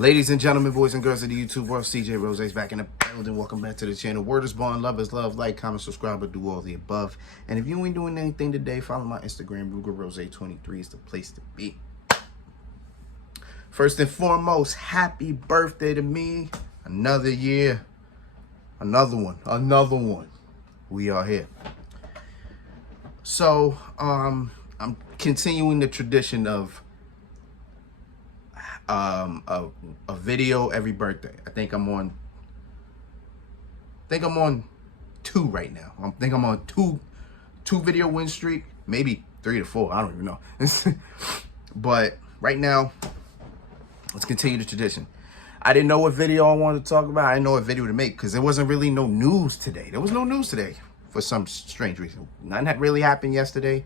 Ladies and gentlemen, boys and girls of the YouTube world, CJ Rose's back in the building. Welcome back to the channel. Word is born, love is love. Like, comment, subscribe, or do all the above. And if you ain't doing anything today, follow my Instagram. RugerRose23 is the place to be. First and foremost, happy birthday to me. Another year. Another one. We are here. So, I'm continuing the tradition of a video every birthday. I think I'm on 2 right now. I think I'm on two video win streak, maybe 3 to 4. I don't even know. But right now, let's continue the tradition. I didn't know what video I wanted to talk about. I didn't know what video to make because there wasn't really no news today. There was no news today for some strange reason. Nothing had really happened yesterday.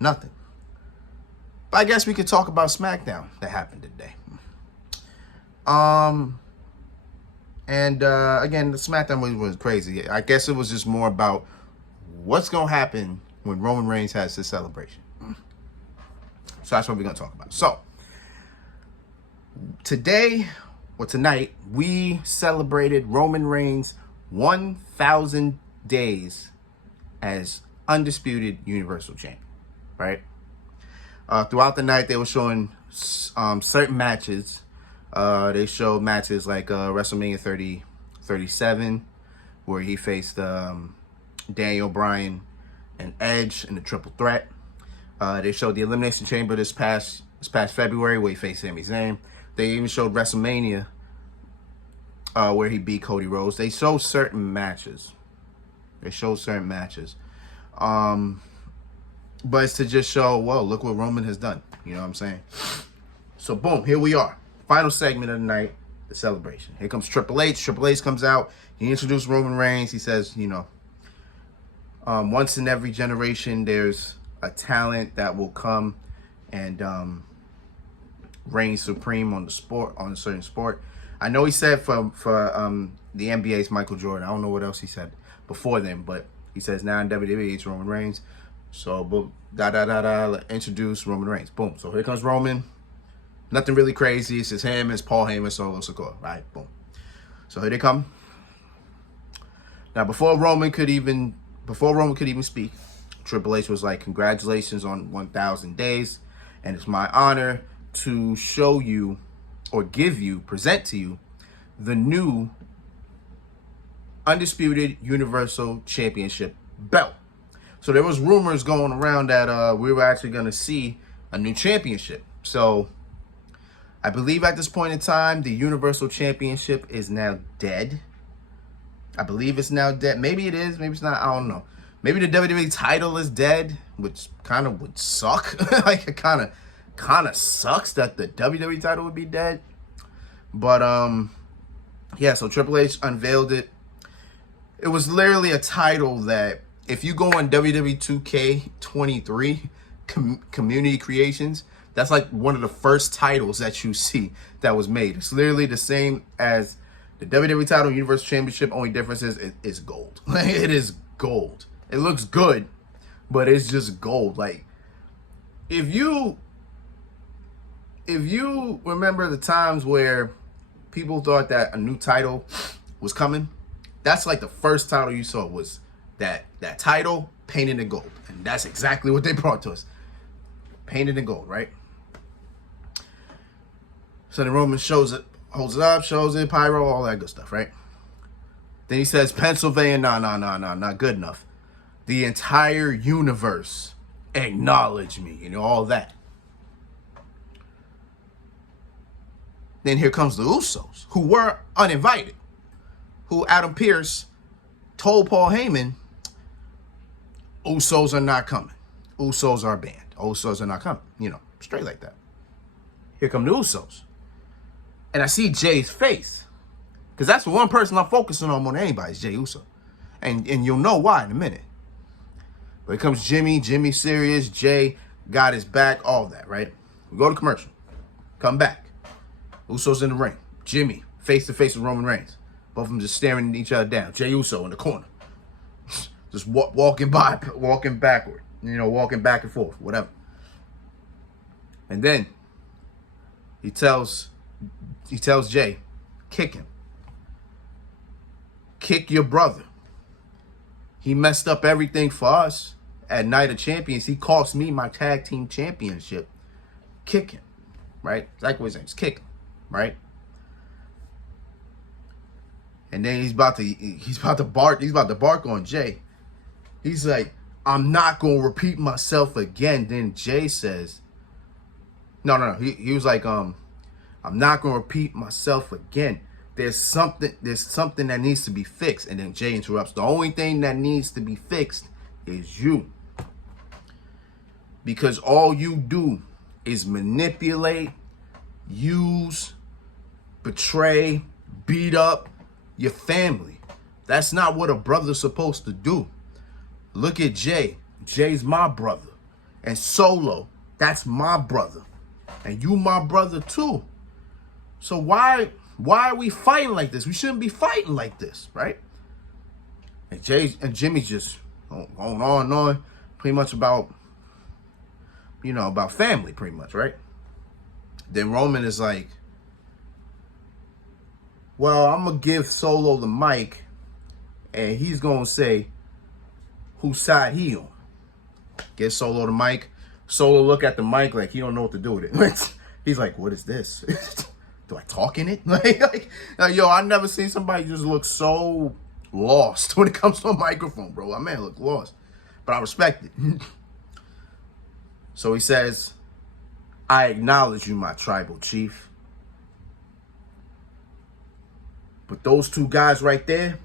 Nothing. But I guess we could talk about Smackdown that happened today. Again, the Smackdown was crazy. I guess it was just more about what's going to happen when Roman Reigns has his celebration. So that's what we're going to talk about. So, tonight, we celebrated Roman Reigns' 1,000 days as Undisputed Universal Champion, right? Throughout the night, they were showing certain matches. They showed matches like WrestleMania 37, where he faced Daniel Bryan and Edge in the triple threat. They showed the Elimination Chamber this past February, where he faced Sami Zayn. They even showed WrestleMania, where he beat Cody Rhodes. They showed certain matches. But it's to just show, well, look what Roman has done. You know what I'm saying? So, boom, here we are. Final segment of the night, the celebration. Here comes Triple H. Triple H comes out. He introduced Roman Reigns. He says, once in every generation, there's a talent that will come and reign supreme on a certain sport. I know he said for the NBA's Michael Jordan. I don't know what else he said before then, but he says now in WWE it's Roman Reigns. So, boom, introduce Roman Reigns. Boom. So here comes Roman. Nothing really crazy. It's just him, it's Paul Heyman, Solo Sikoa. Right? Boom. So here they come. Now, before Roman could even speak, Triple H was like, "Congratulations on 1,000 days, and it's my honor to show you, or present to you, the new Undisputed Universal Championship belt." So there was rumors going around that we were actually going to see a new championship. So I believe at this point in time, the Universal Championship is now dead. I believe it's now dead. Maybe it is. Maybe it's not. I don't know. Maybe the WWE title is dead, which kind of would suck. Like, it kind of sucks that the WWE title would be dead. But, yeah, so Triple H unveiled it. It was literally a title that, if you go on WWE 2K23 Community Creations, that's like one of the first titles that you see that was made. It's literally the same as the WWE title, Universal Championship. Only difference is it's gold. It is gold. It looks good, but it's just gold. Like, if you remember the times where people thought that a new title was coming, that's like the first title you saw was that title painted in gold. And that's exactly what they brought to us. Painted in gold, right? So the Roman shows it, holds it up, shows it, pyro, all that good stuff, right? Then he says, Pennsylvania, no, not good enough. The entire universe acknowledge me, all that. Then here comes the Usos, who were uninvited, who Adam Pearce told Paul Heyman, Usos are not coming. Usos are banned. Usos are not coming. Straight like that. Here come the Usos. And I see Jay's face. Because that's the one person I'm focusing on more than anybody is Jay Uso. And you'll know why in a minute. But here comes Jimmy serious, Jay got his back, all that, right? We go to commercial. Come back. Usos in the ring. Jimmy, face to face with Roman Reigns. Both of them just staring each other down. Jay Uso in the corner. Just walking backward. Walking back and forth, whatever. And then he tells he tells Jay, kick him. Kick your brother. He messed up everything for us at Night of Champions. He cost me my tag team championship. Kick him, right? Like what he's saying, just kick him, right? And then he's about to bark on Jay. He's like, I'm not gonna repeat myself again. Then Jay says, no. He was like, I'm not gonna repeat myself again. There's something that needs to be fixed. And then Jay interrupts. The only thing that needs to be fixed is you. Because all you do is manipulate, use, betray, beat up your family. That's not what a brother's supposed to do. Look at Jay. Jay's my brother. And Solo, that's my brother. And you my brother too. So why are we fighting like this? We shouldn't be fighting like this, right? And Jay and Jimmy's just going on and on, pretty much about, about family, pretty much, right? Then Roman is like, well, I'm going to give Solo the mic, and he's going to say whose side he on. Get Solo the mic. Solo look at the mic like he don't know what to do with it. He's like, what is this? Do I talk in it? Like, yo, I never seen somebody just look so lost when it comes to a microphone, bro. I man look lost, but I respect it. So he says, I acknowledge you, my tribal chief. But those two guys right there,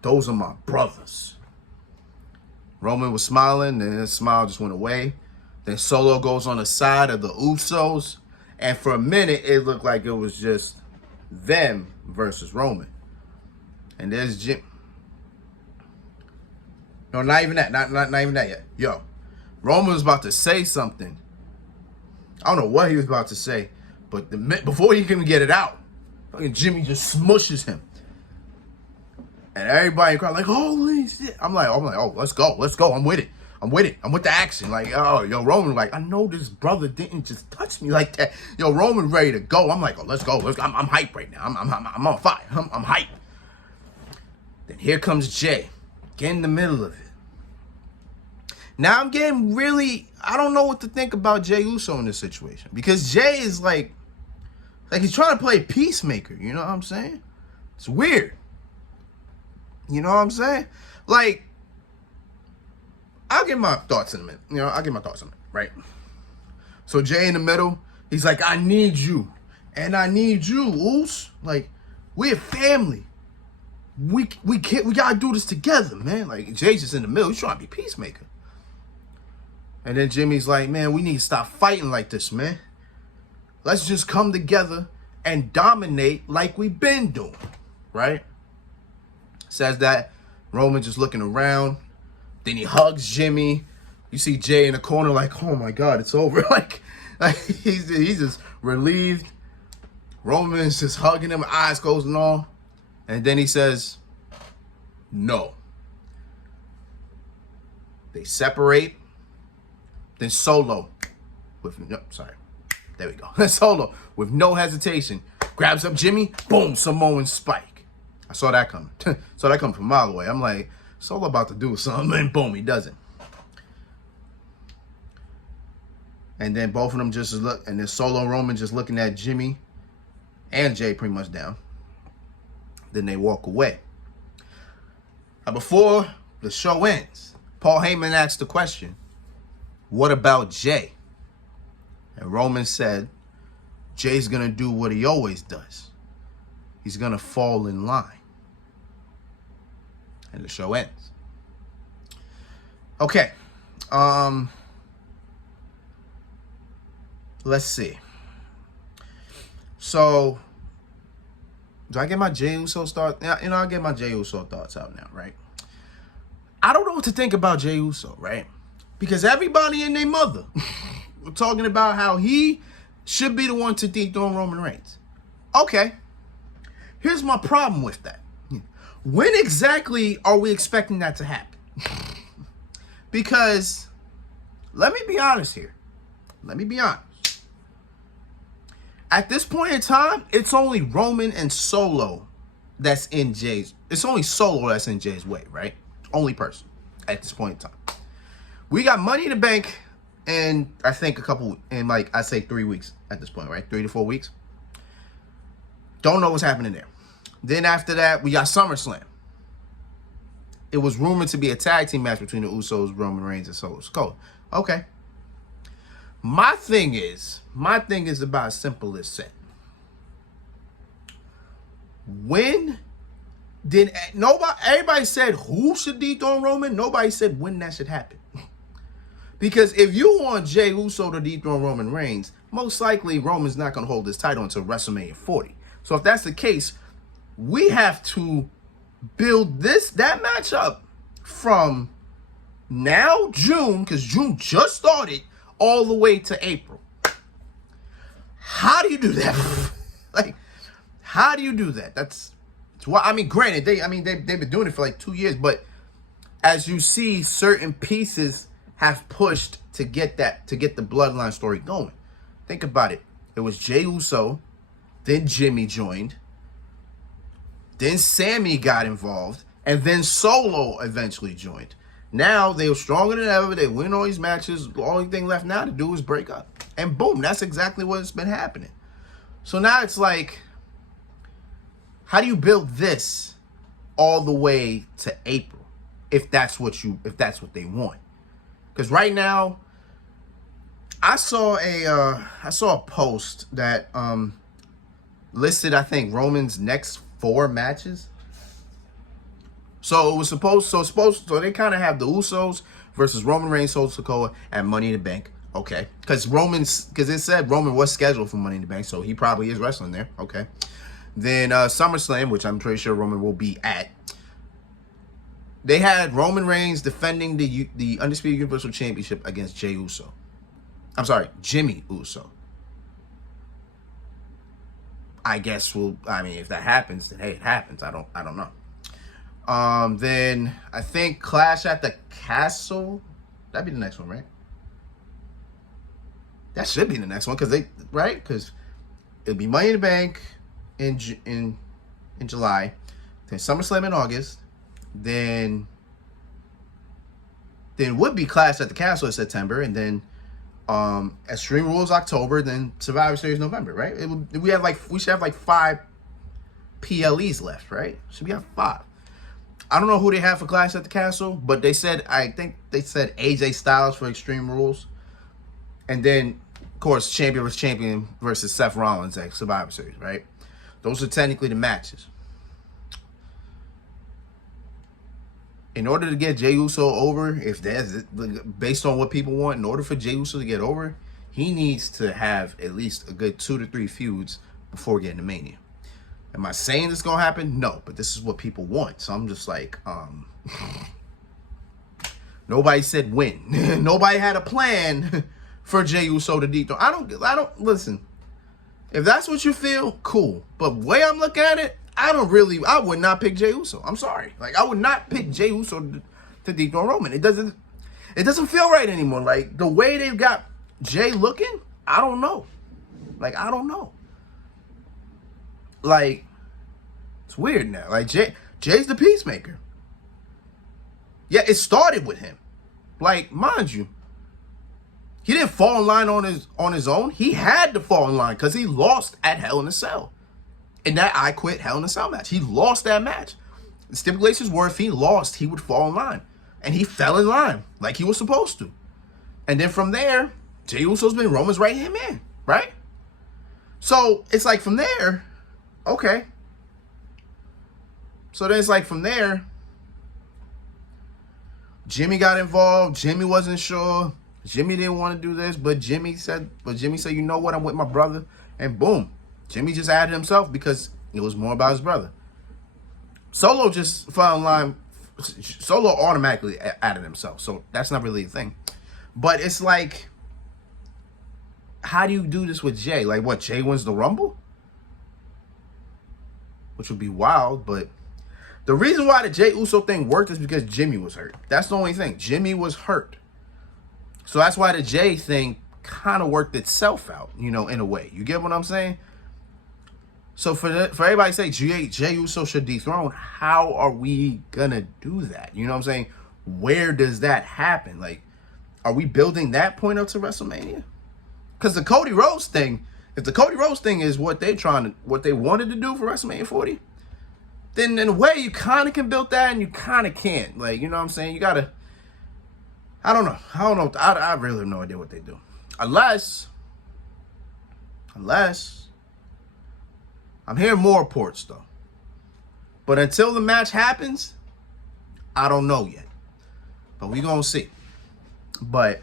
those are my brothers. Roman was smiling, and his smile just went away. Then Solo goes on the side of the Usos. And for a minute, it looked like it was just them versus Roman. And there's Jim. No, not even that. Not even that yet. Yo, Roman was about to say something. I don't know what he was about to say. But before he can get it out, Jimmy just smushes him. And everybody cried like, holy shit. I'm like, oh, let's go. I'm with it. I'm with the action. Like, oh, yo, Roman, like, I know this brother didn't just touch me like that. Yo, Roman ready to go. I'm like, oh, let's go. I'm hyped right now. I'm on fire. I'm hyped. Then here comes Jay. Get in the middle of it. Now I'm getting really, I don't know what to think about Jey Uso in this situation. Because Jay is like he's trying to play peacemaker. You know what I'm saying? It's weird. You know what I'm saying? Like, I'll get my thoughts in a minute. Right? So Jay in the middle, he's like, I need you. And I need you, Us. Like, we're family. We gotta do this together, man. Like, Jay's just in the middle. He's trying to be peacemaker. And then Jimmy's like, man, we need to stop fighting like this, man. Let's just come together and dominate like we've been doing. Right? Says that. Roman just looking around. Then he hugs Jimmy. You see Jay in the corner like, oh my God, it's over. like he's just relieved. Roman's just hugging him, eyes closed and all. And then he says, no. They separate. Then Solo, there we go. Solo, with no hesitation, grabs up Jimmy. Boom, Samoan spike. I saw that coming. Saw that coming from a mile away. I'm like, Solo about to do something, and boom, he does it. And then both of them just look, and then Solo and Roman just looking at Jimmy and Jay pretty much down. Then they walk away. Now, before the show ends, Paul Heyman asked the question, what about Jay? And Roman said, Jay's going to do what he always does. He's going to fall in line. And the show ends. Okay. Let's see. So, do I get my Jey Uso thoughts? I'll get my Jey Uso thoughts out now, right? I don't know what to think about Jey Uso, right? Because everybody and their mother were talking about how he should be the one to dethrone Roman Reigns. Okay. Here's my problem with that. When exactly are we expecting that to happen? Because, let me be honest here. At this point in time, it's only Roman and Solo that's in Jay's. It's only Solo that's in Jay's way, right? Only person at this point in time. We got Money in the Bank in, I think, I say 3 weeks at this point, right? 3 to 4 weeks. Don't know what's happening there. Then after that, we got SummerSlam. It was rumored to be a tag team match between the Usos, Roman Reigns, and Solo Sikoa. Okay. My thing is about as simple as said. When did everybody said who should dethrone Roman? Nobody said when that should happen. Because if you want Jey Uso to dethrone Roman Reigns, most likely Roman's not going to hold his title until WrestleMania 40. So if that's the case, we have to build that match up from now, June, because June just started, all the way to April. How do you do that? Like, how do you do that? That's why, I mean, granted, they've been doing it for like 2 years, but as you see, certain pieces have pushed to get the bloodline story going. Think about it. It was Jey Uso, then Jimmy joined, then Sammy got involved, and then Solo eventually joined. Now they were stronger than ever. They win all these matches. The only thing left now to do is break up. And boom, that's exactly what's been happening. So now it's like, how do you build this all the way to April if that's what they want? Because right now, I saw a post that listed, I think, Roman's next 4 matches. So they kind of have the Usos versus Roman Reigns, Solo Sikoa, and Money in the Bank. Okay. Because it said Roman was scheduled for Money in the Bank, so he probably is wrestling there. Okay. Then SummerSlam, which I'm pretty sure Roman will be at. They had Roman Reigns defending the Undisputed Universal Championship against Jimmy Uso. I guess if that happens, then hey, it happens. I don't know. Then I think Clash at the Castle. That'd be the next one, right? That should be the next one because it'll be Money in the Bank in July, then SummerSlam in August, then would be Clash at the Castle in September, and then Extreme Rules October, then Survivor Series November, right? We should have like 5 PLEs left, right? Should we have 5? I don't know who they have for Clash at the Castle, but I think they said AJ Styles for Extreme Rules. And then, of course, Champion vs. Champion versus Seth Rollins at Survivor Series, right? Those are technically the matches. In order to get Jey Uso over, based on what people want, in order for Jey Uso to get over, he needs to have at least a good 2 to 3 feuds before getting to Mania. Am I saying this is going to happen? No, but this is what people want. So I'm just like, nobody said when. Nobody had a plan for Jey Uso to dethrone. I don't, listen, if that's what you feel, cool. But the way I'm looking at it, I would not pick Jey Uso. I'm sorry. Like, I would not pick Jey Uso to dethrone Roman. It doesn't feel right anymore. Like, the way they've got Jey looking, I don't know. Like, I don't know. Like, it's weird now. Like, Jay's the peacemaker. Yeah, it started with him. Like, mind you, he didn't fall in line on his own. He had to fall in line because he lost at Hell in a Cell. In that I Quit Hell in a Cell match. He lost that match. The stipulations were if he lost, he would fall in line. And he fell in line like he was supposed to. And then from there, Jey Uso's been Roman's right-hand man, right? So it's like from there, okay. So then it's like from there, Jimmy got involved. Jimmy wasn't sure. Jimmy didn't want to do this, but Jimmy said, you know what, I'm with my brother. And boom, Jimmy just added himself because it was more about his brother. Solo just fell in line. Solo automatically added himself. So that's not really a thing. But it's like, how do you do this with Jay? Like, what, Jay wins the Rumble? Which would be wild, but the reason why the Jey Uso thing worked is because Jimmy was hurt. That's the only thing. Jimmy was hurt. So that's why the Jay thing kind of worked itself out, you know, in a way. You get what I'm saying? So for everybody to say Jey Uso should dethrone, how are we gonna do that? You know what I'm saying? Where does that happen? Like, are we building that point up to WrestleMania? Because the Cody Rhodes thing, if the Cody Rhodes thing is what they wanted to do for WrestleMania 40, then in a way you kind of can build that and you kind of can't. Like, you know what I'm saying? You gotta, I don't know. I really have no idea what they do. Unless I'm hearing more reports though. But until the match happens, I don't know yet. But we gonna see. But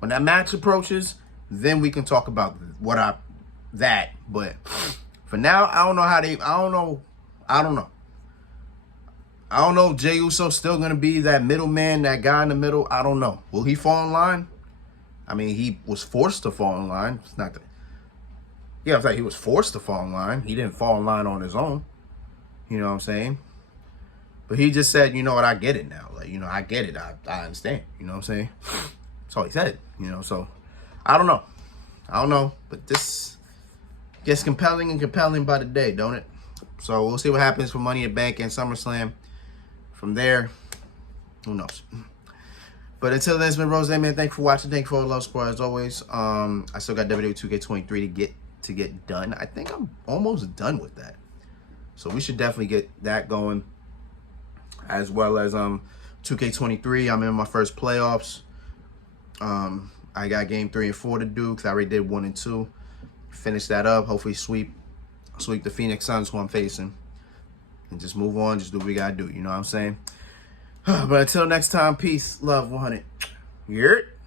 when that match approaches, then we can talk about that. But for now, I don't know. I don't know if Jey Uso's still gonna be that middleman, that guy in the middle. I don't know. Will he fall in line? I mean, he was forced to fall in line. It's not that. Yeah, I'm saying he was forced to fall in line. He didn't fall in line on his own. You know what I'm saying? But he just said, you know what, I get it now. Like, you know, I get it. I understand. You know what I'm saying? That's all he said. You know, so I don't know. But this gets compelling and compelling by the day, don't it? So we'll see what happens for Money in the Bank and SummerSlam. From there, who knows? But until then, it's been Rose, man. Thank you for watching. Thank you for all the love, support as always. I still got WWE 2K23 to get done. I think I'm almost done with that. So we should definitely get that going. As well as 2K23. I'm in my first playoffs. I got game 3 and 4 to do because I already did 1 and 2. Finish that up. Hopefully sweep the Phoenix Suns who I'm facing. And just move on. Just do what we gotta do. You know what I'm saying? But until next time, peace, love, 100. Yurt.